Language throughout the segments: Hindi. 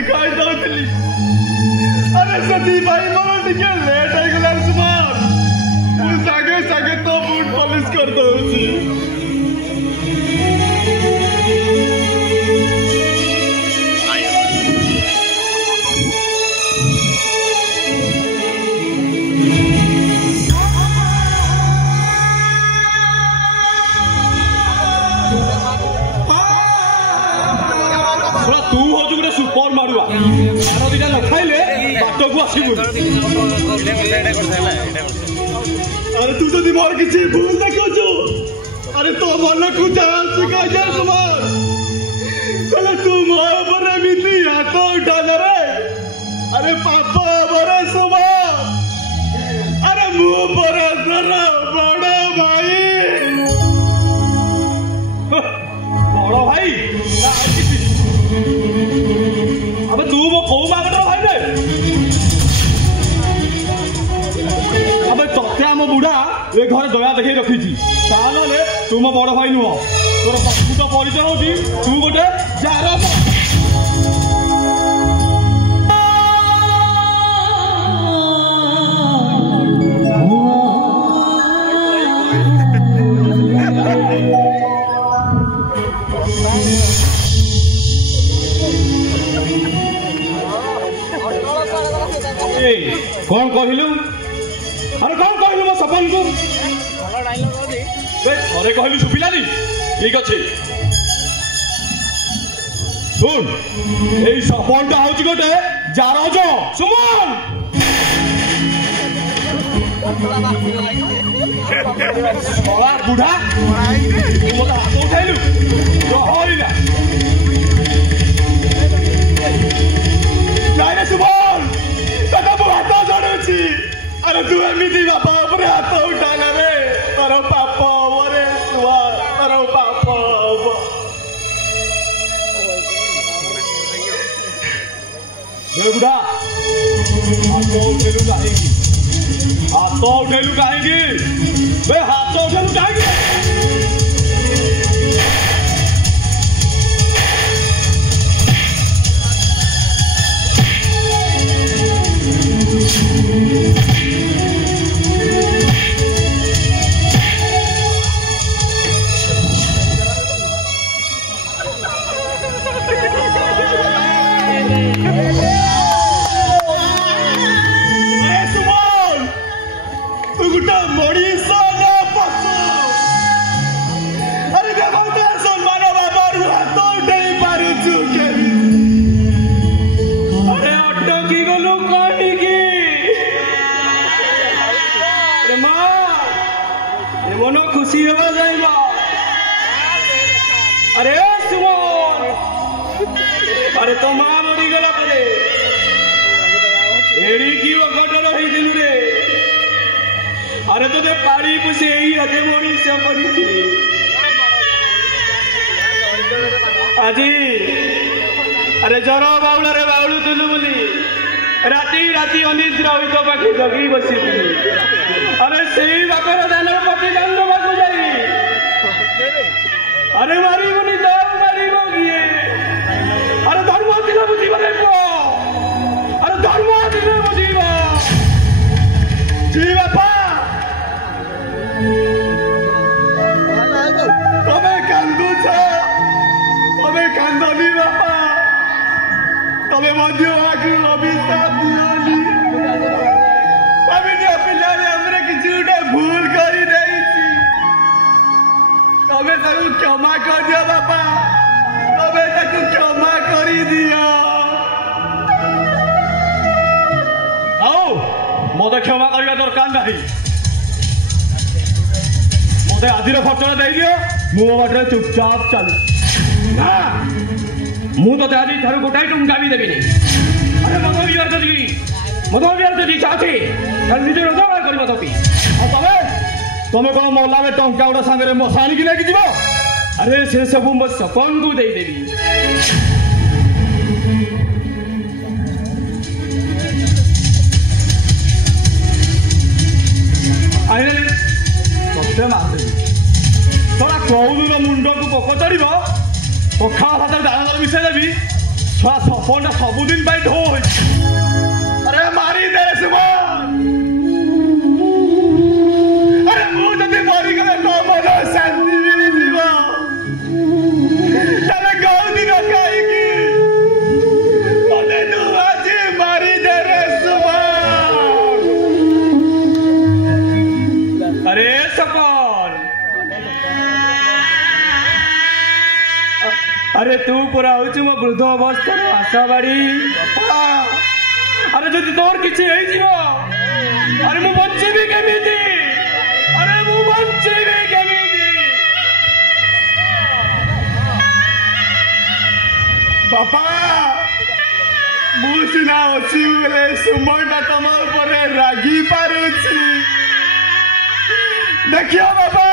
शिकायत दौली अरे सती भाई मोर टिके लेट हो गला सुमार मु सागे सागे तो बूट पॉलिश कर दउची तू हो जो सुपर मारुआ मार दिटा न खाइले बाट को आसीबु अरे तू तो मोर किसी भूल देखो जो अरे तो मन को जान सिखा जा कुमार चले तू मोर पर मिली हाथ उठा रे अरे पापा बरे सुमार अरे मुंह पर जरा बड़ा भाई अब तू वो कौ मागट भाई ने अब तते आम बुढ़ा ए घर दया देखी रखी तू मो बड़ भाई नुह तोर प्रकृत परिचय हूँ तू गोटे जार कौन कहलु अरे कौन कहलु मो सपन को अरे कहलु सुपिलानी ठीक अच्छे सुन ए सपनटा हूँ गोटे जार जो सुमन बुढ़ा मत हाथ उठाइलु सुमन हाथ जोड़ुची अरे तू एमती बापा पर हाथ उठाला रे तोर पाप रे तोर पाप बुढ़ा हाथ उठेलु कहीं हाथ उठेलु कहीं खुशी हो जाएगा अरे सुमन अरे तो मां मरी गला परे एड़ी की वकट रही दिल रे अरे तो ते पाड़ी पुसे ही हते मोरी से पड़ी आजी अरे जरा बाउला रे बाउलू तुलु बोली राती राती अनिद्रा होई तो बाकी जगी बसी अरे सेही बापर दानर पति दंड बाकू जाई अरे मारी बनी जान मारी किए अरे धर्म दिले बुझीबा रे को अरे धर्म दिले बुझीबा जी बापा तमे कांदू छ तमे कांदनी बापा तमे मध्य आखि अभिशाप दियोनी अभी पिला हमरे किसी उठे भूल करी नहीं थी तबे ताकू क्षमा कर दिया बापा तबे ताकू क्षमा करी दिया आओ मत क्षमा करवा दरकार नहीं मत आधि खर्चना दे दियो मु बाटे चुपचाप चल ना मु तो आज ठार गोटाए टंका भी देवी अरे मत बिहार जी चाहते निज रोजगार करवा तभी तमें तमें कौन मला में टंका गोटा सागर मशाणी की लेकिन जीव अरे से सब सपन को देदेवी सत्य मारदेवी तोरा कौदूर मुंड को पोक चढ़ पखा भात डाल मिसाई देवी छुआ सपनटा सबुदिन पाई ढो अरे मारी दे सुमन अरे मु जदि मरी गले तो मन शांति मिली जीव तने गौ दिन काई की मने तू आज मारी दे रे सुमन अरे सपन अरे तू पूरा हूँ मो वृद्ध अवस्था आशा बाड़ी अरे जदि तोर किछि अरे मु बंचीबी केमिति अरे मु बंचीबी केमिति बापा मु सिना अछि बोले सुमनटा तम ऊपर रागी पारुछि देखियो बाबा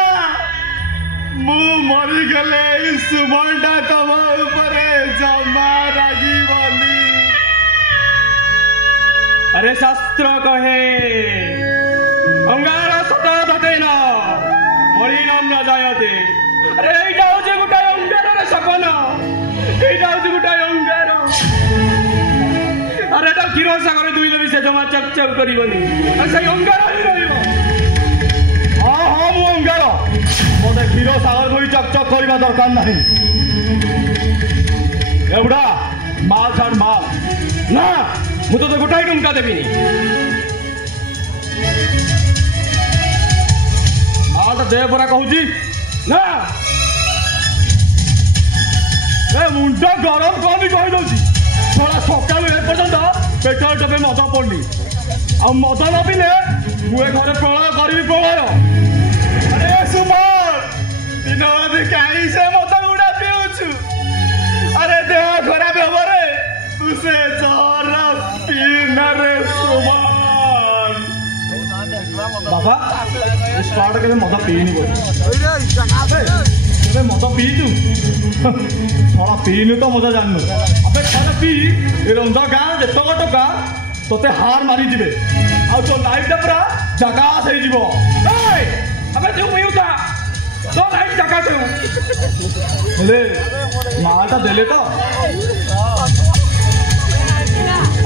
मु मरी गले सुमनटा तम ऊपर जमा रागी बोली अरे शास्त्र कहे अंगार सततेन मलिनम न जायते अरे एटा होचे गोटा अंगार रे सपन एटा होचे गोटा अंगार अरे एटा किरो सागर दुइले भी से जमा चकचक करिवनी अरे से अंगार ही रहिबो हां हां मु अंगार मोते किरो सागर दुइ चकचक करबा दरकार नाही एबडा माल छाड़ माल ना मु तो गोटाई टंका देविनी माल दे परा कहूची ना ए मुंडा गरम कमी कही दउची थोड़ा सकाल ए पर्यंत पेट टपे मद पड़नी आ मद न पीले मुझे घरे प्रलय करी प्रलय अरे सुमन दिन राति कहीं से मद गुड़ा पीऊछु अरे देह खराब हम रे तू से जरा पीना रे सुमन बाबा इस पाउड के मद पीनी बोल अबे मद पी तू थोड़ा पीनु तो मजा जाननु अबे खाना पी ए रंधा गाँ जेतक टका तोते हार मारी दिबे आ तो लाइफ पूरा जगा से जीवो ए अबे तू पीउता तो लाइफ जगा से ले मालटा देले तो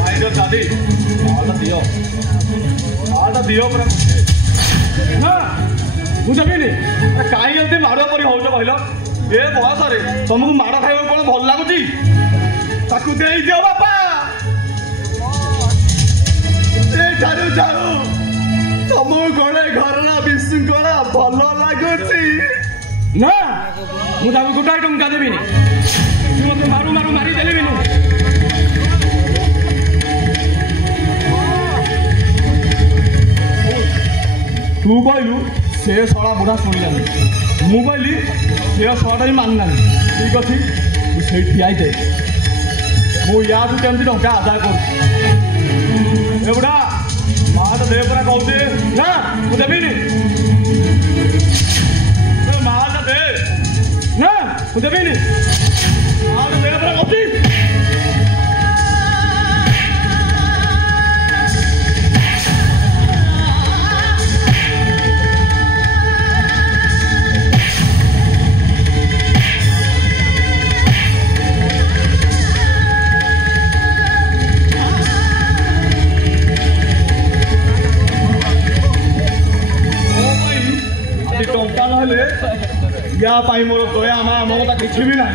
आइरो दादी मालटा दियो पूरा ना मु जमीनी कहीं जल्दी माड़ परी हो कहल ए बयस तुमको माड़ खाइबा कौन भल लगुच ताकू दे दियो बापा एठारू जाऊ तुमको गले घर विशृंखला भल लगुच ना मुझे गोटाए टंका देवी मत मारू मारू मारी देली तू कहलु से शला बुढ़ा शुणिलानी मु कहली से शलाटा भी मानलानी ठीक अच्छे तू से ठिया दे मु या केमती टंका आदाय कर बुढ़ा माँ तो दे परा कहते ना मु देविनी माँ तो दे ना मु देविनी माँ तो दे परा कहती टंका ना या मोर दया माँ ममता किसी भी ना